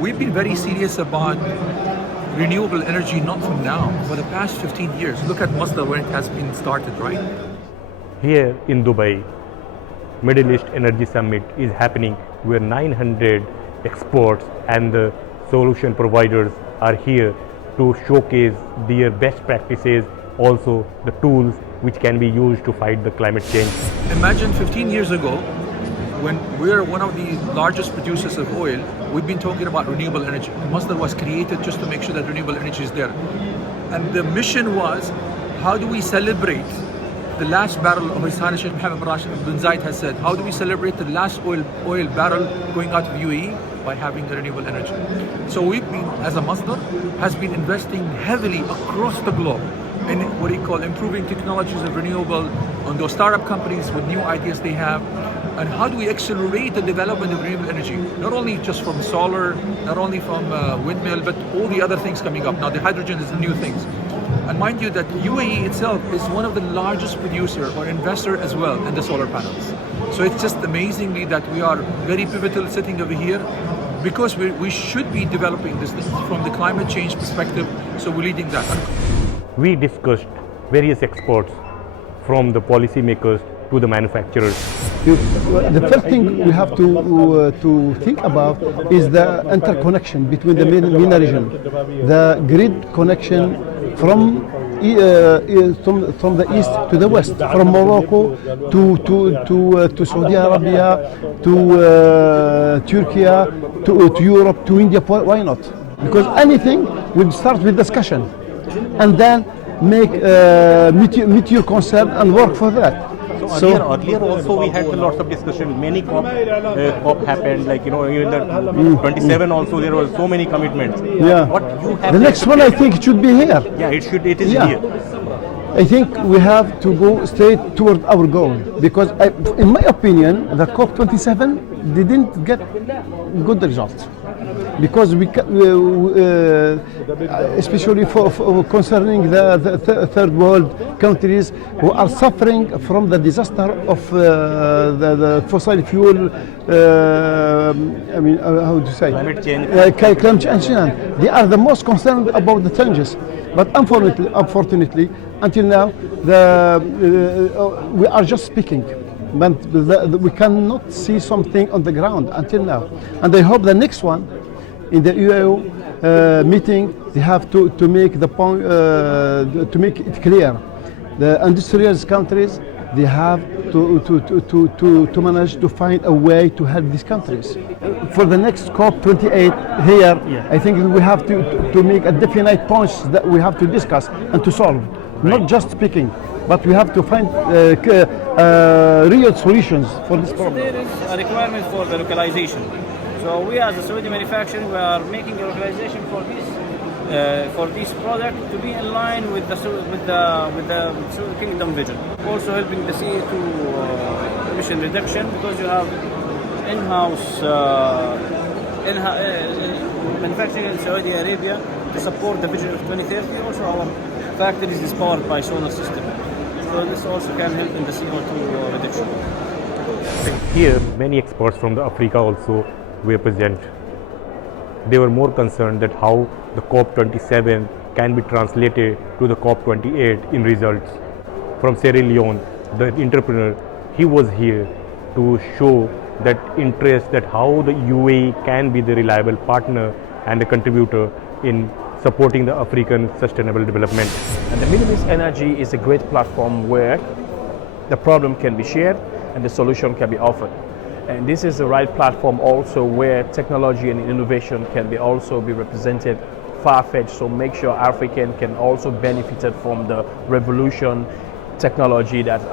we've been very serious about renewable energy, not from now, for the past 15 years. Look at Masdar when it has been started, right? Here in Dubai, Middle East Energy Summit is happening where 900 experts and the solution providers are here to showcase their best practices, also the tools which can be used to fight the climate change. Imagine 15 years ago, when we're one of the largest producers of oil, we've been talking about renewable energy. Masdar was created just to make sure that renewable energy is there. And the mission was, how do we celebrate the last barrel of His Highness Sheikh Mohammed bin Rashid bin Zayed has said, how do we celebrate the last oil barrel going out of UAE? By having the renewable energy. So we've been, as a Masdar, has been investing heavily across the globe in what you call improving technologies of renewable, on those startup companies with new ideas they have, and how do we accelerate the development of renewable energy, not only just from solar, not only from windmill, but all the other things coming up. Now the hydrogen is a new things. And mind you that UAE itself is one of the largest producer or investor as well in the solar panels. So it's just amazingly that we are very pivotal sitting over here, because we should be developing this from the climate change perspective, so we're leading that. We discussed various experts from the policymakers to the manufacturers. The first thing we have to think about is the interconnection between the MENA region, the grid connection from the east to the west, from Morocco to Saudi Arabia, to Turkey, to Europe, to India. Why not? Because anything will start with discussion, and then meet your concern and work for that. So earlier also we had lots of discussion. Many COP happened, like even the 27 also there were so many commitments. Yeah. What you have the next one, I think it should be here. Yeah, it is here. I think we have to go straight toward our goal, because in my opinion, the COP27 didn't get good results, because especially for concerning the third world countries who are suffering from the disaster of the fossil fuel. How to say? Climate change. Climate change. They are the most concerned about the changes, but unfortunately, until now, we are just speaking, but we cannot see something on the ground until now. And I hope the next one, in the UAE meeting, they have to make the point, to make it clear. The industrialized countries, they have to manage to find a way to help these countries. For the next COP28 here, I think we have to make a definite points that we have to discuss and to solve. Not just speaking, but we have to find real solutions for this problem. There is a requirement for the localization. So we as a Saudi manufacturer, we are making a localization for this product to be in line with the Kingdom vision. Also helping the CO2 emission reduction, because you have in-house manufacturing in Saudi Arabia to support the vision of 2030. Also our factories is powered by solar system. So this also can help in the CO2 reduction. Here, many experts from the Africa also were present. They were more concerned that how the COP27 can be translated to the COP28 in results. From Sierra Leone, the entrepreneur, he was here to show that interest, that how the UAE can be the reliable partner and a contributor in supporting the African sustainable development. And the Middle East Energy is a great platform where the problem can be shared and the solution can be offered. And this is the right platform also where technology and innovation can be also be represented far-fetched. So make sure African can also benefit from the revolution technology that's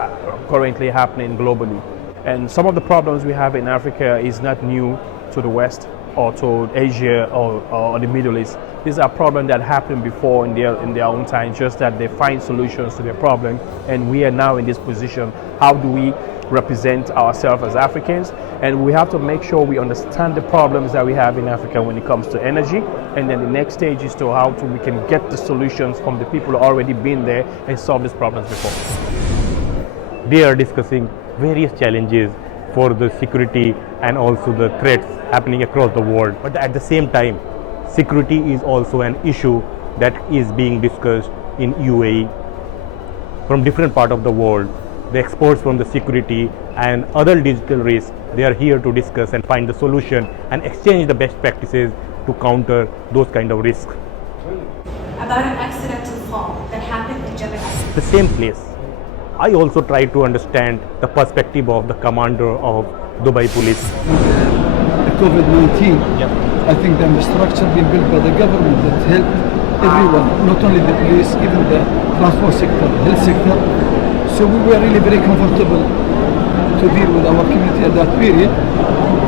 currently happening globally. And some of the problems we have in Africa is not new to the West or to Asia or the Middle East. These are problems that happened before in their own time, just that they find solutions to their problem. And we are now in this position. How do we represent ourselves as Africans? And we have to make sure we understand the problems that we have in Africa when it comes to energy. And then the next stage is to how we can get the solutions from the people who already been there and solve these problems before. They are discussing various challenges for the security and also the threats happening across the world. But at the same time, security is also an issue that is being discussed in UAE from different parts of the world. The experts from the security and other digital risks, they are here to discuss and find the solution and exchange the best practices to counter those kind of risks. About an accidental fall that happened in Gemini. The same place, I also try to understand the perspective of the commander of Dubai Police. COVID-19, I think the infrastructure being built by the government that helped everyone, not only the police, even the transport sector, health sector. So we were really very comfortable to deal with our community at that period.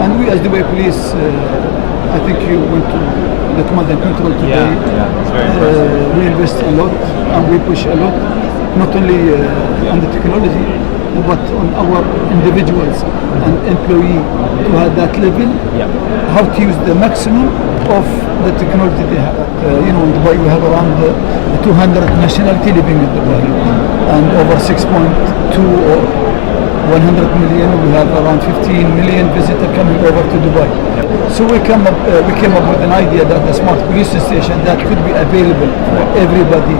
And we as Dubai Police, I think you went to the command and control today. It's very impressive. We invest a lot and we push a lot, not only on the technology, but on our individuals and employee to have that level, how to use the maximum of the technology they have. In Dubai we have around 200 nationality living in Dubai and over 6.2 or 100 million, we have around 15 million visitors coming over to Dubai. So we came up with an idea that the smart police station that could be available for everybody.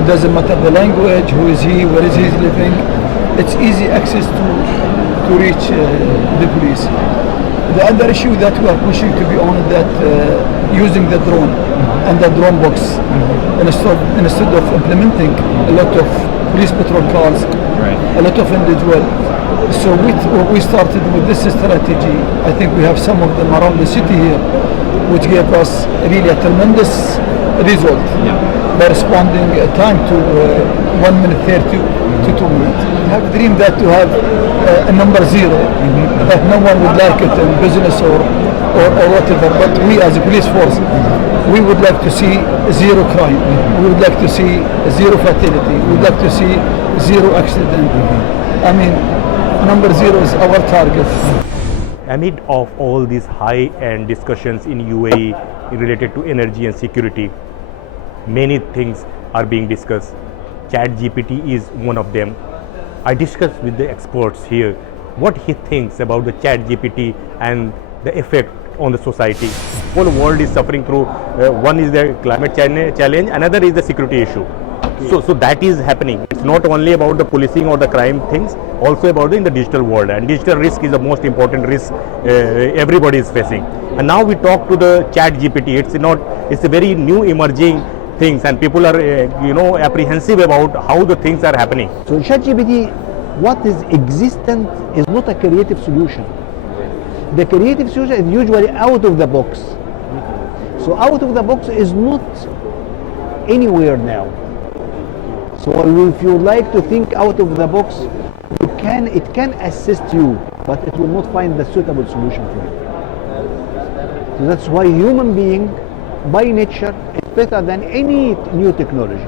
It doesn't matter the language, who is he, where is he living. It's easy access to reach the police. The other issue that we are pushing, to be honest, that using the drone and the drone box instead of implementing a lot of police patrol cars, a lot of individual. So we started with this strategy. I think we have some of them around the city here, which gave us really a tremendous result by responding time to 1 minute 30 to 2 minutes. I have dreamed that to have a number zero, that no one would like it in business or whatever, but we as a police force, we would like to see zero crime, we would like to see zero fatality, we would like to see zero accident. I mean, number zero is our target. Amid of all these high-end discussions in UAE related to energy and security, many things are being discussed. ChatGPT is one of them. I discussed with the experts here what he thinks about the ChatGPT and the effect on the society. Whole world is suffering through, one is the climate challenge, another is the security issue. So that is happening. It's not only about the policing or the crime things, also about in the digital world. And digital risk is the most important risk everybody is facing. And now we talk to the ChatGPT. It's a very new emerging things, and people are apprehensive about how the things are happening. So ChatGPT, what is existent is not a creative solution. The creative solution is usually out of the box. So out of the box is not anywhere now. So if you like to think out of the box, it can assist you, but it will not find the suitable solution for you. So that's why human being, by nature, is better than any new technology.